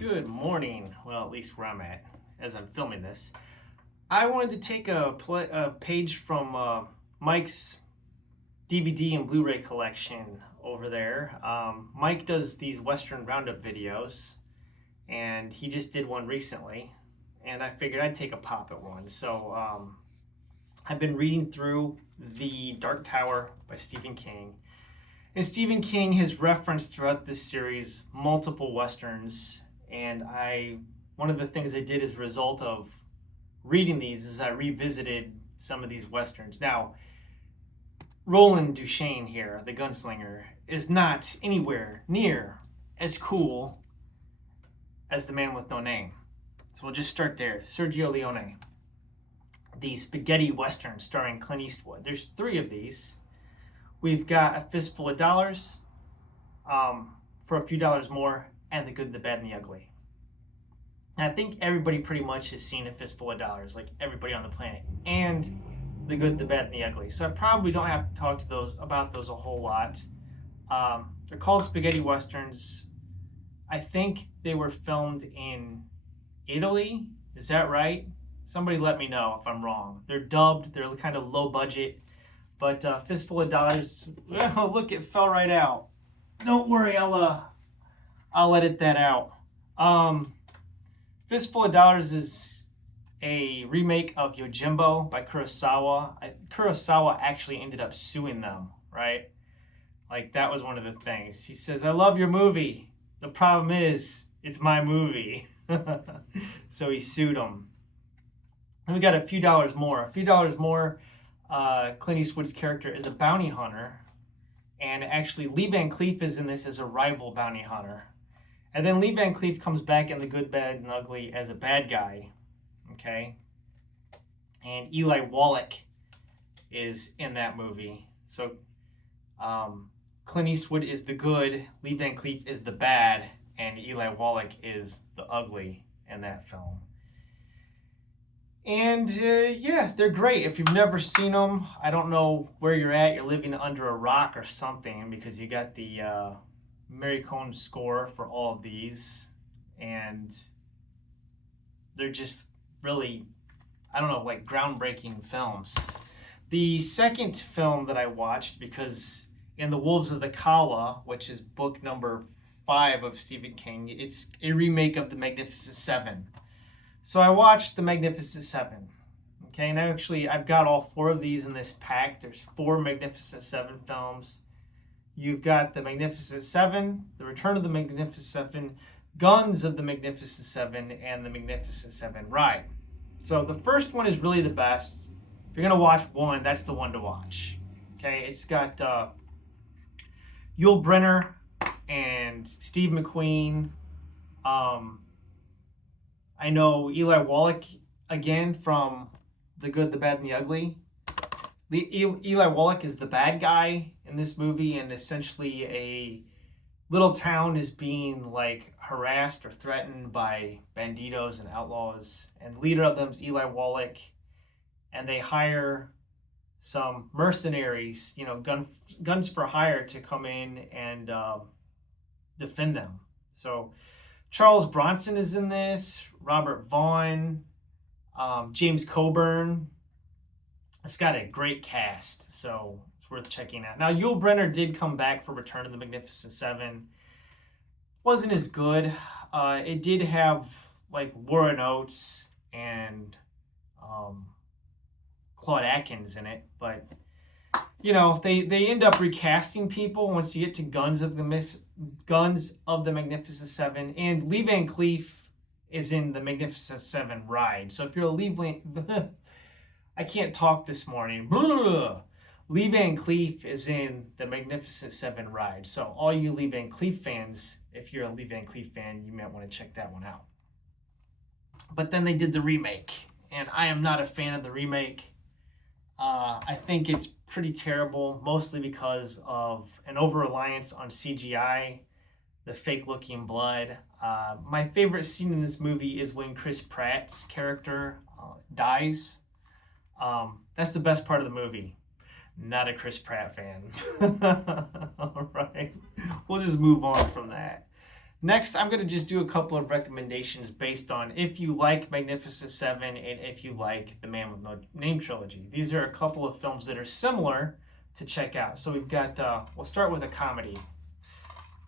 Good morning. Well, at least where I'm at as I'm filming this. I wanted to take a page from Mike's DVD and Blu-ray collection over there. Mike does these Western Roundup videos, and he just did one recently, and I figured I'd take a pop at one. So I've been reading through The Dark Tower by Stephen King. And Stephen King has referenced throughout this series multiple Westerns, and one of the things I did as a result of reading these is I revisited some of these Westerns. Now, Roland Duchesne here, the gunslinger, is not anywhere near as cool as The Man with No Name. So we'll just start there. Sergio Leone, the spaghetti Western starring Clint Eastwood. There's 3 of these. We've got A Fistful of Dollars, for a few dollars more, and The Good, the Bad, and the Ugly. And I think everybody pretty much has seen A Fistful of Dollars, like everybody on the planet, and The Good, the Bad, and the Ugly. So I probably don't have to talk about those a whole lot. They're called spaghetti westerns. I think they were filmed in Italy. Is that right? Somebody let me know if I'm wrong. They're dubbed. They're kind of low budget. But Fistful of Dollars, oh, look, it fell right out. Don't worry, I'll edit that out. Fistful of Dollars is a remake of Yojimbo by Kurosawa. Kurosawa actually ended up suing them, right? Like, that was one of the things. He says, I love your movie. The problem is, it's my movie. So he sued them. And we got a few dollars more. A few dollars more. Clint Eastwood's character is a bounty hunter, and actually Lee Van Cleef is in this as a rival bounty hunter. And then Lee Van Cleef comes back in The Good, Bad, and Ugly as a bad guy, okay? And Eli Wallach is in that movie. So Clint Eastwood is the good, Lee Van Cleef is the bad, and Eli Wallach is the ugly in that film. And yeah, they're great. If you've never seen them, I don't know where you're at. You're living under a rock or something, because you got the Mary Cohn score for all of these. And they're just really, I don't know, like groundbreaking films. The second film that I watched, because in The Wolves of the Kala, which is book number 5 of Stephen King, it's a remake of The Magnificent Seven. So I watched The Magnificent Seven, okay, and I've got all 4 of these in this pack. There's 4 Magnificent Seven films. You've got The Magnificent Seven, The Return of the Magnificent Seven, Guns of the Magnificent Seven, and The Magnificent Seven Ride. So the first one is really the best. If you're going to watch one, that's the one to watch. Okay, it's got Yul Brynner and Steve McQueen. I know Eli Wallach again from The Good, the Bad, and the Ugly. Eli Wallach is the bad guy in this movie, and essentially a little town is being like harassed or threatened by banditos and outlaws, and the leader of them is Eli Wallach, and they hire some mercenaries, guns for hire, to come in and defend them. So Charles Bronson is in this, Robert Vaughn, James Coburn. It's got a great cast, so it's worth checking out. Now, Yul Brynner did come back for Return of the Magnificent Seven. Wasn't as good. It did have like Warren Oates and Claude Atkins in it, but they end up recasting people once you get to Guns of the Magnificent Seven, and Lee Van Cleef is in The Magnificent Seven Ride. So if you're a I can't talk this morning. Lee Van Cleef is in The Magnificent Seven Ride. So all you Lee Van Cleef fans, if you're a Lee Van Cleef fan, you might want to check that one out. But then they did the remake, and I am not a fan of the remake. I think it's pretty terrible, mostly because of an over-reliance on CGI, the fake-looking blood. My favorite scene in this movie is when Chris Pratt's character dies. That's the best part of the movie. Not a Chris Pratt fan. All right. We'll just move on from that. Next, I'm going to just do a couple of recommendations based on if you like Magnificent Seven and if you like the Man with No Name trilogy. These are a couple of films that are similar to check out. So we've got, we'll start with a comedy.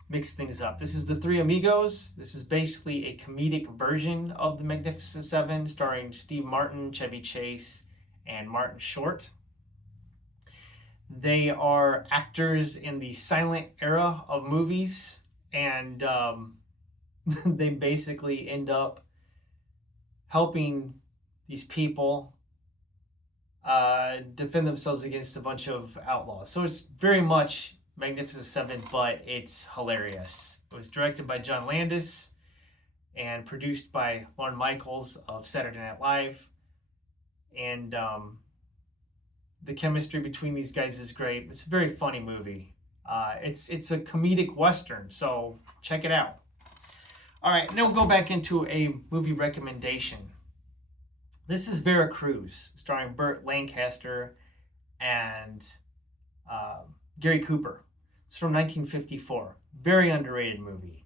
Mix things up. This is the Three Amigos. This is basically a comedic version of the Magnificent Seven, starring Steve Martin, Chevy Chase, and Martin Short. They are actors in the silent era of movies, and they basically end up helping these people defend themselves against a bunch of outlaws. So it's very much Magnificent Seven, but it's hilarious. It was directed by John Landis and produced by Lorne Michaels of Saturday Night Live. And the chemistry between these guys is great. It's a very funny movie. It's a comedic Western, so check it out. All right, now we'll go back into a movie recommendation. This is Vera Cruz, starring Burt Lancaster and Gary Cooper. It's from 1954. Very underrated movie.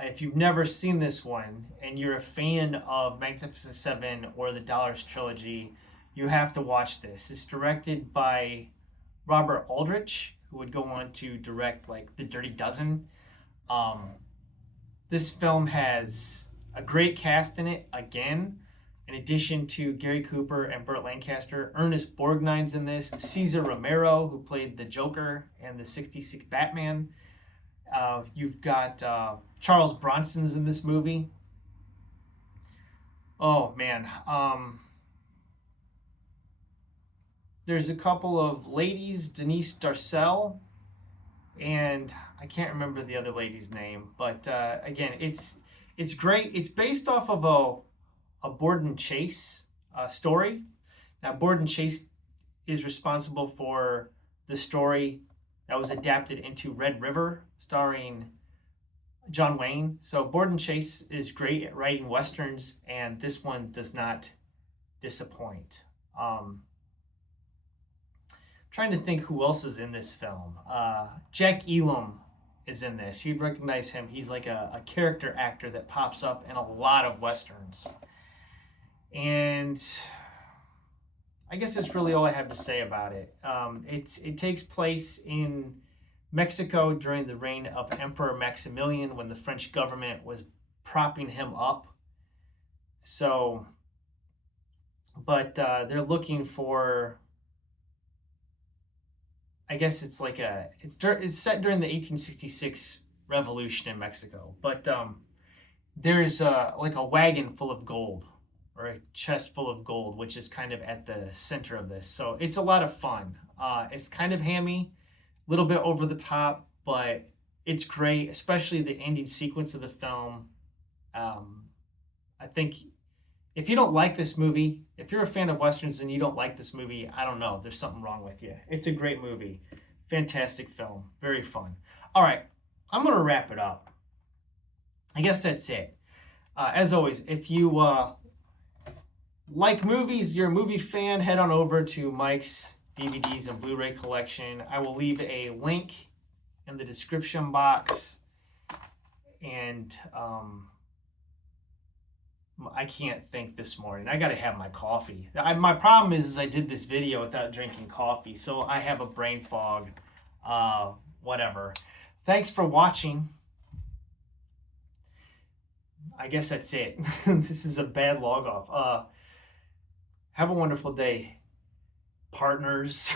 If you've never seen this one and you're a fan of Magnificent Seven or the Dollars trilogy, you have to watch this. It's directed by Robert Aldrich, who would go on to direct like The Dirty Dozen. This film has a great cast in it again. In addition to Gary Cooper and Burt Lancaster, Ernest Borgnine's in this. Cesar Romero, who played the Joker and the '66 Batman. You've got Charles Bronson's in this movie. Oh man, there's a couple of ladies, Denise Darcel, and I can't remember the other lady's name. But again, it's great. It's based off of a Borden Chase story. Now, Borden Chase is responsible for the story that was adapted into Red River, starring John Wayne. So Borden Chase is great at writing westerns, and this one does not disappoint. Trying to think who else is in this film. Jack Elam is in this. You'd recognize him. He's like a character actor that pops up in a lot of westerns. And I guess that's really all I have to say about it. It takes place in Mexico during the reign of Emperor Maximilian, when the French government was propping him up. So, but they're looking for, I guess it's like it's set during the 1866 revolution in Mexico. But there's like a wagon full of gold, or a chest full of gold, which is kind of at the center of this. So it's a lot of fun. It's kind of hammy, a little bit over the top, but it's great, especially the ending sequence of the film. I think if you don't like this movie, if you're a fan of Westerns and you don't like this movie, I don't know, there's something wrong with you. It's a great movie. Fantastic film. Very fun. All right, I'm going to wrap it up. I guess that's it. As always, if you like movies, you're a movie fan, head on over to Mike's DVDs and Blu-ray collection. I will leave a link in the description box. And I can't think this morning. I got to have my coffee. My problem is I did this video without drinking coffee, so I have a brain fog. Whatever. Thanks for watching. I guess that's it. This is a bad log off. Have a wonderful day, partners.